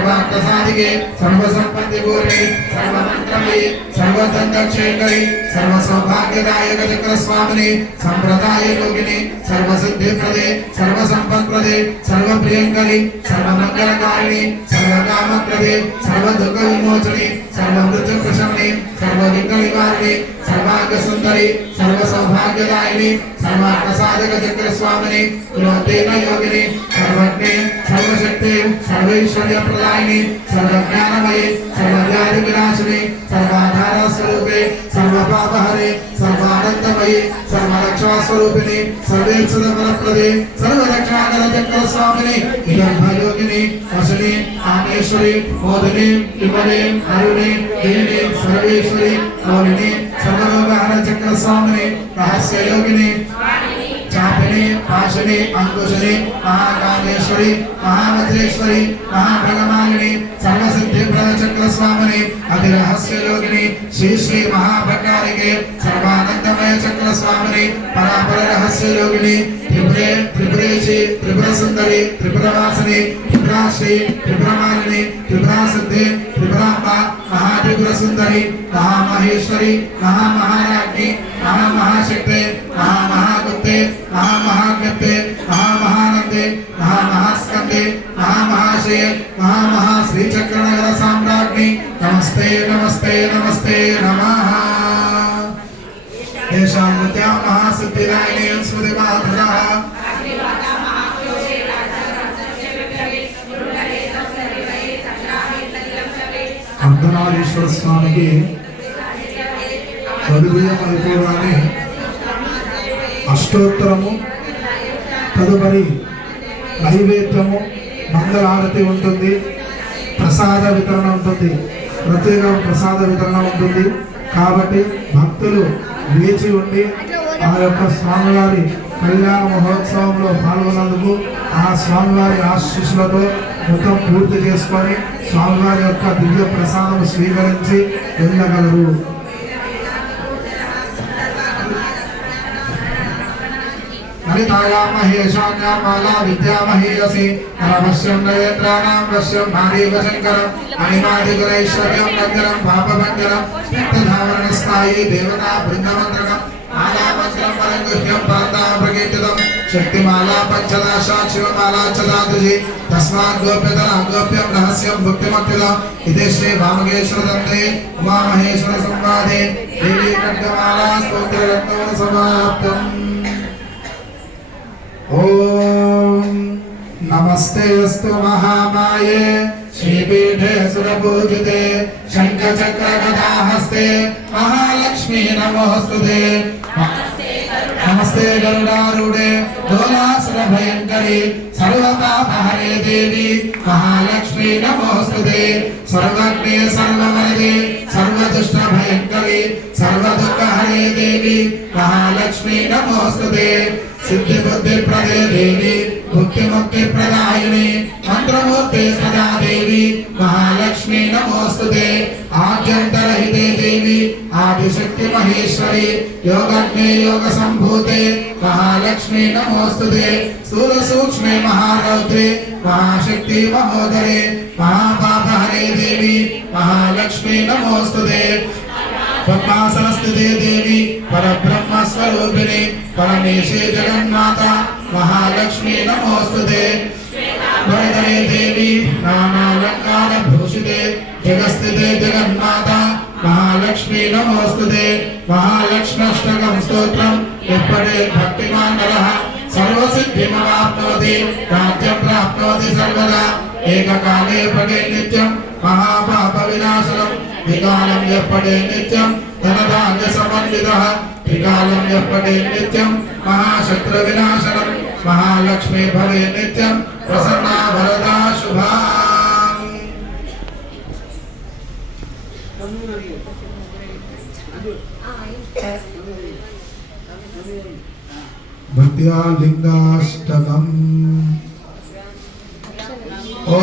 സർവാർത്ഥസാധികെ സർവസമ്പത്തിപൂർണി സർവമന്ത്രമേ സർവസന്തക്ഷേകൈ സർവസൗഭാഗ്യദായക ചക്രസ്വാമിനെ സമ്പ്രദായ യോഗിനെ സർവസിദ്ധിപ്രദേ സർവസമ്പത്പ്രദേ സർവപ്രിയങ്കരി സർവമംഗളകാരിണി സർവകാമപ്രദേ സർവദുഃഖ വിമോചനെ സർവമൃത്യുപ്രശമനെ സർവലിംഗ നിവാരണെ സർവാംഗസുന്ദരി സർവസൗഭാഗ്യദായിനി സർവാർത്ഥസാധക ചക്രസ്വാമിനെ യോഗിനെ సర్వైశ్వర్యప్రదాయిని సర్వజ్ఞానమయే సర్వవ్యాధి వినాశిని సర్వాధార స్వరూపే సర్వపాపహరే సర్వానందమయే సర్వరక్షా స్వరూపిణి సర్వేక్షణ ఫలప్రదే సర్వరక్షాకర చక్ర స్వామిని ఇదంభయోగిని వసని కామేశ్వరి మోదిని విమలి అరుణి దేవి సర్వేశ్వరి మౌలిని సర్వరోగహర చక్ర స్వామిని రహస్యయోగిని అంకుశని అంకుశని మహాకాళేశ్వరి మహాభద్రేశ్వరి మహాభగమాలిని సర్వసిద్ధి ప్రచక్ర స్వామిని అతిరహస్య యోగిని శ్రీ శ్రీ మహాభట్టారికే సర్వానందమయ చక్ర స్వామిని పరాపర రహస్య యోగిని త్రిపురే త్రిపురేశి త్రిపుర సుందరి త్రిపురవాసిని త్రిపురాశ్రీ త్రిపురమాలిని త్రిపురాసిద్ధి త్రిపురాంబ మహాత్రిపుర సుందరి మహామహేశ్వరి మహామహారాజ్ఞి మహామహాశక్తి త్రిచక్రనగర సామ్రాజ్ఞి నమస్తే నమస్తే నమస్తే నమ. దేశామృత్యా స్వామికి తదుపయం అయిపోగానే అష్టోత్తరము తదుపరి నైవేద్యము మంగళారతి ఉంటుంది. ప్రసాద వితరణ ఉంటుంది. ప్రత్యేక ప్రసాద వితరణ ఉంటుంది. కాబట్టి భక్తులు వేచి ఉండి ఆ యొక్క స్వామివారి కళ్యాణ మహోత్సవంలో పాల్గొన్నందుకు ఆ స్వామివారి ఆశీస్సులతో మొత్తం పూర్తి చేసుకొని స్వామివారి యొక్క దివ్య ప్రసాదం స్వీకరించి వెళ్ళగలరు हरितायां महेशान्यां माला विद्यामहीयसि परमश्यं नयेन्द्राणां वश्यं नारीवशङ्करम् अणिमादिगुणैश्वर्यं मन्दिरं पापभञ्जनं रक्तधावरणस्थायी देवता बृन्दमन्त्रकम् मालामन्त्रं परङ्गुह्यं पान्तां प्रकीर्तितं शक्तिमाला पञ्चदाशा शिवमाला च दादुजि तस्मात् गोप्यतरा गोप्यं रहस्यं भुक्तिमत्युदम् इति श्री वामकेश्वरदत्ते उमामहेश्वर संवादे देवी खड्गमाला स्तोत्ररत्नौ ఓం నమస్తే అస్తు మహామాయే. శ్రీపీఠే సురపూజితే. శంఖచక్రగదాహస్తే. మహాలక్ష్మీ నమోస్తుతే. నమస్తే గరుడారుడే దోలాసుర భయంకరి సర్వతాపహరే దేవి. మహాలక్ష్మీ నమోస్తుతే. సర్వజ్ఞే సర్వమదే సర్వదుష్ట భయంకరి సర్వదుఃఖహరే దేవి. మహాలక్ష్మీ నమోస్తుతే. సిద్ధి బుద్ధి ప్రదే దేవి ముక్తి ముక్తి ప్రదాయిని మంత్రమూర్తి సదా దేవి మహాలక్ష్మి నమోస్తుతే ఆద్యంతరహితే దేవి ఆదిశక్తి మహేశ్వరి యోగజ్ఞే యోగ సంభూతే మహాలక్ష్మి నమోస్తుతే స్థూల సూక్ష్మే మహారౌద్రే మహాశక్తి మహోదరే మహాపాపహరే దేవి మహాలక్ష్మి నమోస్తుతే. పద్మాసనస్థితే దేవి పరబ్రహ్మస్వరూపిణి పరమేశే జగన్మాత మహాలక్ష్మీ నమోస్తుతే. వరదనే దేవి నానాలంకార భూషితే జగస్థితే జగన్మాత మహాలక్ష్మీ నమోస్తుతే. మహాలక్ష్మష్టకం స్తోత్రం ఎప్పటి భక్తిమాన్ నర సర్వసిద్ధిమవాప్నోతి రాజ్యం ప్రాప్నోతి సర్వదా. ఏకకాలే పడే నిత్యం మహాపాప వినాశనం వికారం ఎప్పటి నిత్యం धनधान्यसमन्वितः त्रिकालं यः पठेत् नित्यं महाशत्रुविनाशनं महालक्ष्मी भवेत् नित्यं प्रसन्ना भरता शुभा भक्त्या लिङ्गाष्टकम्। ओ